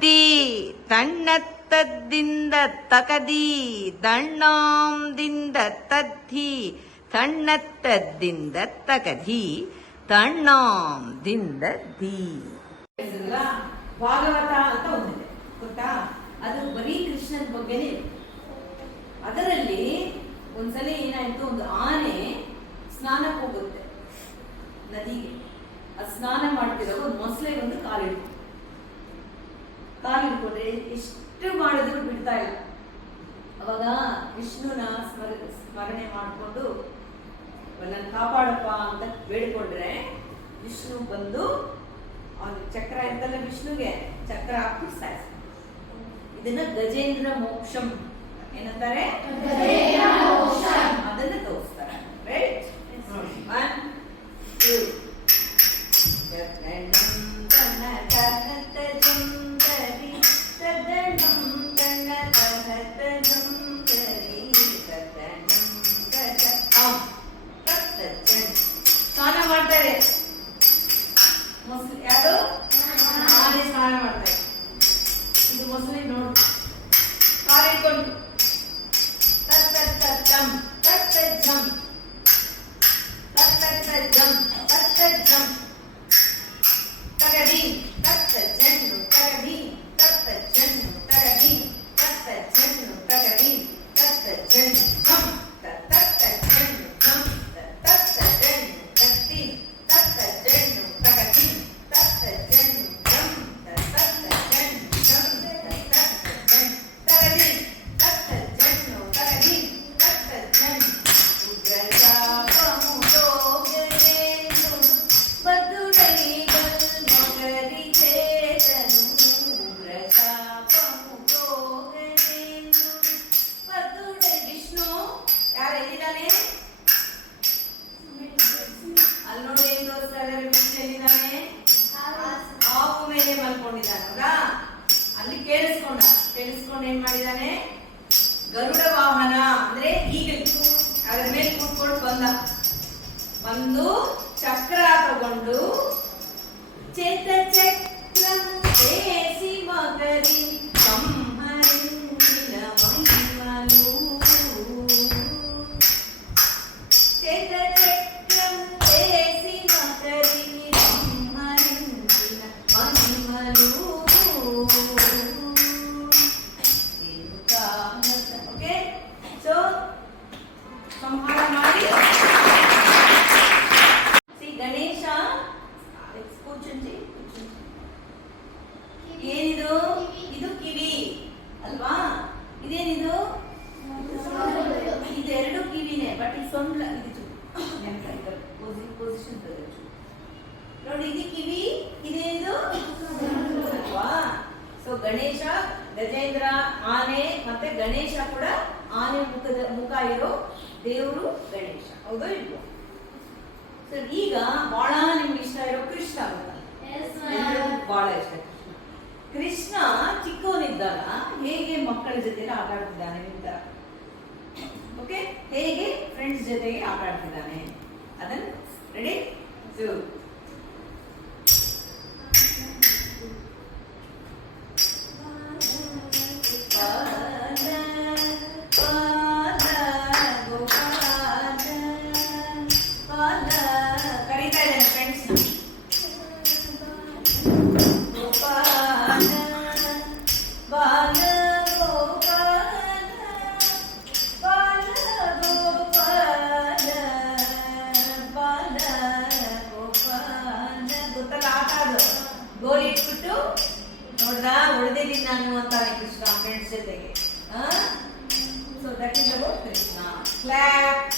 ತತ್ತಿ ತಣ್ಣತ್ತದ್ದಿಂದ ತಕದಿ ದಣ್ಣಾಂದಿಂದ ತದ್ದಿ ತಣ್ಣತ್ತದ್ದಿಂದ ತಕದಿ ತಣ್ಣಾಂದಿಂದ ದಿ. ಭಾಗವತ ಅಂತ ಒಂದಿದೆ ಗೊತ್ತಾ, ಅದು ಬರೀ ಕೃಷ್ಣನ ಬಗ್ಗೆನೇ. ಅದರಲ್ಲಿ ಒಂದ್ಸಲ ಏನಾಯ್ತು, ಒಂದು ಆನೆ ಸ್ನಾನಕ್ಕೆ ಹೋಗುತ್ತೆ ನದಿಗೆ. ಅದು ಸ್ನಾನ ಮಾಡ್ತಿರೋ ಒಂದು ಮೊಸಳೆ ಒಂದು ಕಾಲಿಡ್ಕೊಂಡ್ರೆ ಎಷ್ಟು ಮಾಡಿದ್ರು ಬಿಡ್ತಾ ಇಲ್ಲ. ಅವಾಗ ವಿಷ್ಣುನ ಸ್ಮರಣೆ ಮಾಡಿಕೊಂಡು ನನ್ನ ಕಾಪಾಡಪ್ಪ ಅಂತ ಬೇಡ್ಕೊಂಡ್ರೆ ವಿಷ್ಣು ಬಂದು ಅವನ ಚಕ್ರ ಇರ್ತಲ್ಲ, ವಿಷ್ಣುಗೆ ಚಕ್ರ ಹಾಕಿ ಸಾಯಿಸ. ಇದನ್ನ ಗಜೇಂದ್ರ ಮೋಕ್ಷಂ ಏನಂತಾರೆ, ಅದನ್ನ ತೋರಿಸ್ತಾರೆ. ರೈಟ್, ನೋಡಿ. 1 2 ಸ್ನಾನ ಮಾಡ್ತಾರೆ. ಯಾರು ಆನೆ ಸ್ನಾನ ಮಾಡ್ತಾರೆ. ಇದು ಮೊಸಳೆ ನೋಡಿ ಕಾಲಿಟ್ಕೊಂಡು ತಗಡಿ ತತ್ತ ಚೆಂಡು ತಗಡಿ ತತ್ತ ಚೆಂಡು ತಗಡಿ ತತ್ತ ಚೆಂಡು ತಗಡಿ ತತ್ತ ಚೆಂಡು ತತ್ತ ಚೆಂಡು ತತ್ತ ಚೆಂಡು ತತ್ತಿ ತತ್ತ ಚೆಂಡು ತಗಡಿ ತತ್ತ ಚೆಂಡು ತತ್ತ ಚೆಂಡು ತಗಡಿ ತತ್ತ ಚೆಂಡು ತಗಡಿ ತತ್ತ ಚೆಂಡು ಉಗ್ರಜಾಪಮುಟೋ ಗಜೇಂದು ಬದುರೈಗಲ್ ಮಗರಿ ಚೇತನು. ಉಗ್ರಜಾಪಮುಟೋ ಗಜೇಂದು ಬದುರೈ. ವಿಷ್ಣು ಯಾರು ಎಲ್ಲಿದ್ದಾನೆ ಅಲ್ಲಿ ನೋಡಿ, ಏನ್ ತೋರಿಸ್ತಾ ಇದ್ದಾರೆ? ವಿಷ್ಣು ಎಲ್ಲಿದ್ದಾನೆ? ಹಾವು ಮೇಲೆ ಮಲ್ಕೊಂಡಿದ್ದಾನೆ. ಹೌದಾ? ಅಲ್ಲಿ ಕೇಳಿಸ್ಕೊಂಡು ಏನ್ ಮಾಡಿದ್ದಾನೆ? ಗರುಡ ವಾಹನ ಅಂದ್ರೆ ಈಗ ಅದ್ರ ಮೇಲೆ ಕೂತ್ಕೊಂಡು ಬಂದು ಚಕ್ರ ತಗೊಂಡು ಚೇತ ಚಕ್ರಂ ಸೇಸಿ ಮಗರಿ ಸಂಹರಿಂಚಿನ ಮಹಿಮಲು. ಚೇತ ಚಕ್ರಂ ಸೇಸಿ ಮಗರಿ ಸಂಹರಿಂಚಿನ ಮಹಿಮಲು. ಓಕೆ, ಸೊ ಸಂಹಾರ ಮಾಡಿ. ಗಣೇಶ ಕೂರ್ಚುಂಚಿ. ಏನಿದು? ಇದು ಕಿವಿ ಅಲ್ವಾ? ಇದೇನಿದು? ಇದೆರಡು ಕಿವಿನೇ, ಬಟ್ ಈ ಸೊಂಡ್ಲ ಪೊಸಿಷನ್ ನೋಡಿ. ಇದು ಕಿವಿ, ಇದೇನಿದು ಅಲ್ವಾ? ಸೊ ಗಣೇಶ, ಗಜೇಂದ್ರ ಆನೆ, ಮತ್ತೆ ಗಣೇಶ ಕೂಡ ಆನೆ ಮುಖ ಇರೋ ದೇವರು ಗಣೇಶ. ಹೌದೋ ಇಲ್ವೋ? ಸರ್, ಈಗ ಬಹಳ ನಿಮ್ಗೆ ಇಷ್ಟ ಇರೋ ಕೃಷ್ಣ ಬಹಳ ಇಷ್ಟ. ಕೃಷ್ಣ ಚಿಕ್ಕವನಿದ್ದಾಗ ಹೇಗೆ ಮಕ್ಕಳ ಜೊತೆ ಆಟ ಆಡ್ತಿದ್ದಾನೆ ನಿಮ್ ತರ? ಓಕೆ, ಹೇಗೆ ಫ್ರೆಂಡ್ಸ್ ಜೊತೆಗೆ ಆಟ ಆಡ್ತಿದ್ದಾನೆ ಅದನ್ನ ರೆಡಿ. ಕರೀತಾ ಇದ್ದೇನೆ ಫ್ರೆಂಡ್ಸ್. ಗೋಪಾಲ ಬಾಲ ಗೋಪಾಲ ಬಾಲ ಗೋಪಾಲ ಬಾಲ ಗೋಪಾಲ. ಗೊತ್ತಲ್ಲ ಆಟ ಅದು? ಗೋಲಿ ಇಟ್ಬಿಟ್ಟು ನೋಡ್ದ ಹೊಡೆದಿದ್ದೀನಿ ನಾನು ಅಂತಾನೆ ಕೃಷ್ಣ ಫ್ರೆಂಡ್ಸ್ ಜೊತೆಗೆ. So that is about Krishna. Clap.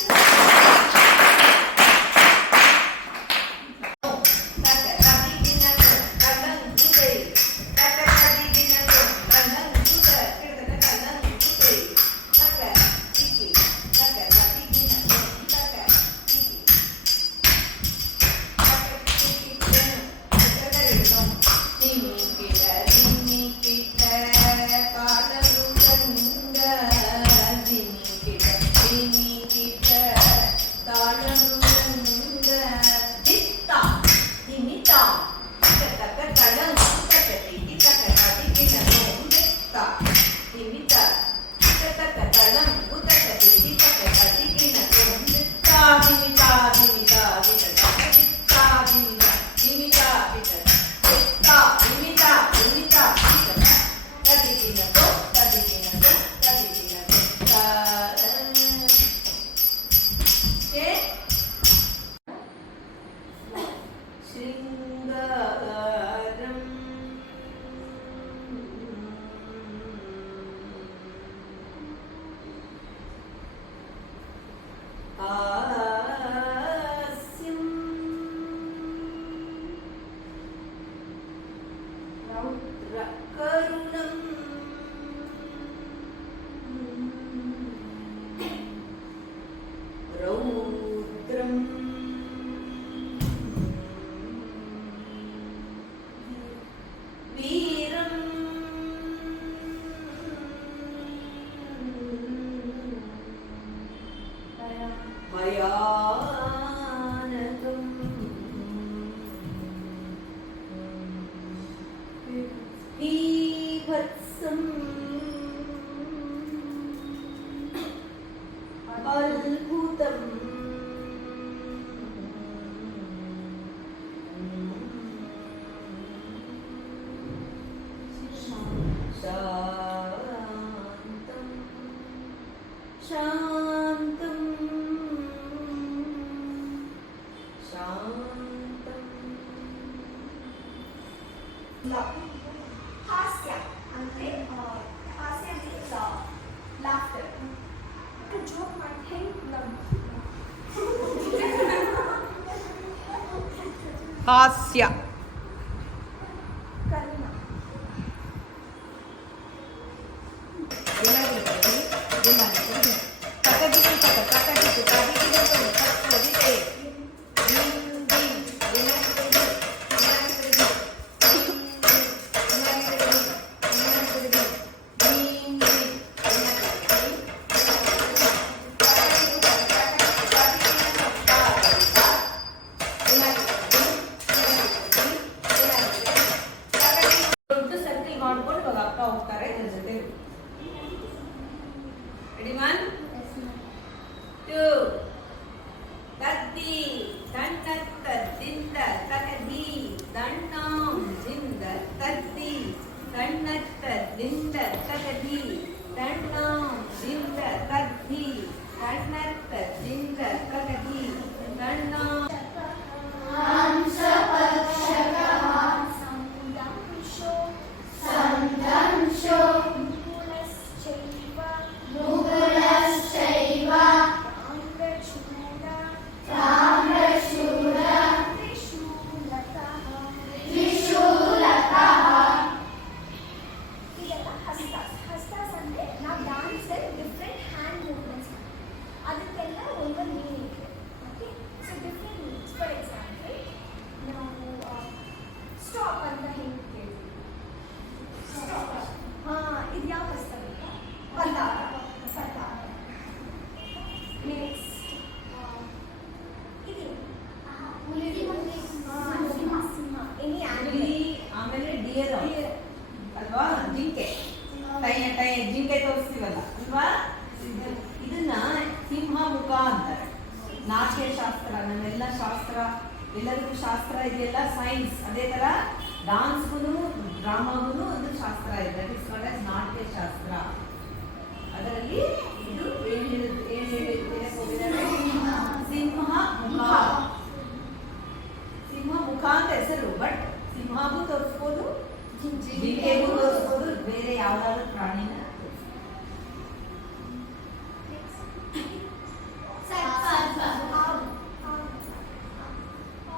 ಬೀಭತ್ಸಂ ಅದ್ಭುತಂ ಶಾಂತಂ ಶಾಂತಂ ಶಾಂತಂ ಹಾಸ್ಯ ಅಂದ್ರೆ ಹಾಸ್ಯ ಮೀನ್ಸ್ ಲಾಫ್ಟರ್ ಜೋಕ್ ಮಾಡಿ ಹೆಂಗ್ ಹಾಸ್ಯ ಕರ್ಣ ದೊಡ್ಡ ಸರ್ಕಲ್ ಮಾಡ್ಕೊಂಡು ಇವಾಗ ಅಕ್ಕ ಹೋಗ್ತಾರೆ ಇದ್ರ ಜೊತೆ ರೆಡಿ 1 2 ತದ್ದಿ ತನ್ನತ್ತದಿಂದ ತಕದಿ ದಣ್ಣಾಂ ದಿಂದ ತದ್ದಿ ತನ್ನತ್ತದಿಂದ ತಕದಿ ದಣ್ಣಾಂ ದಿಂದ ತದ್ದಿ ತನ್ನತ್ತದಿಂದ ತಕದಿ ದಣ್ಣಾಂ ಅದಕ್ಕೆಲ್ಲ ಒಂದೊಂದು meaning okay so different meanings for example ನಾವು ಸ್ಟಾಪ್ ಅಂತ ಹೆಂಗೆ ಕೇಳ್ತೀವಿ ಸ್ಟಾಪ್ ಇದು ಯಾವ ಹಸ್ತ ಪಲ್ಲಾರ ಪಲ್ಲಾರ ನೆಕ್ಸ್ಟ್ ಇದು ಸಿಂಹ ಸಿಂಹ ಎನಿ ಹುಲಿ, ಆಮೇಲೆ ಡಿಯರ್ ಅಲ್ವಾ ಜಿಂಕೆ ಟೈ ಜಿಂಕೆ ತೋರಿಸ್ತೀವಲ್ಲ ಅಲ್ವಾ ಇದನ್ನ ಸಿಂಹ ಮುಖ ಅಂತಾರೆ. ನಾಟ್ಯ ಶಾಸ್ತ್ರ ನಮ್ಮೆಲ್ಲ ಶಾಸ್ತ್ರ ಎಲ್ಲರಿಗೂ ಶಾಸ್ತ್ರ ಇದೆಲ್ಲ ಸೈನ್ಸ್. ಅದೇ ತರ ಡಾನ್ಸ್ಗೂ ಡ್ರಾಮಾಗೂ ಒಂದು ಶಾಸ್ತ್ರ ಇದೆ, ದಟ್ ಇಸ್ ಕಾಲ್ಡ್ ಆಸ್ ನಾಟ್ಯ ಶಾಸ್ತ್ರ. ಅದರಲ್ಲಿ ಇದು ಸಿಂಹ ಮುಖ. ಸಿಂಹ ಮುಖ ಅಂತ ಹೆಸರು, ಬಟ್ ಸಿಂಹಗೂ ತೋರಿಸ್ಬೋದು, ಜಿಂಕೆಗೂ ತೋರಿಸ್ಬೋದು, ಬೇರೆ ಯಾವ್ದಾದ್ರು ಪ್ರಾಣಿನ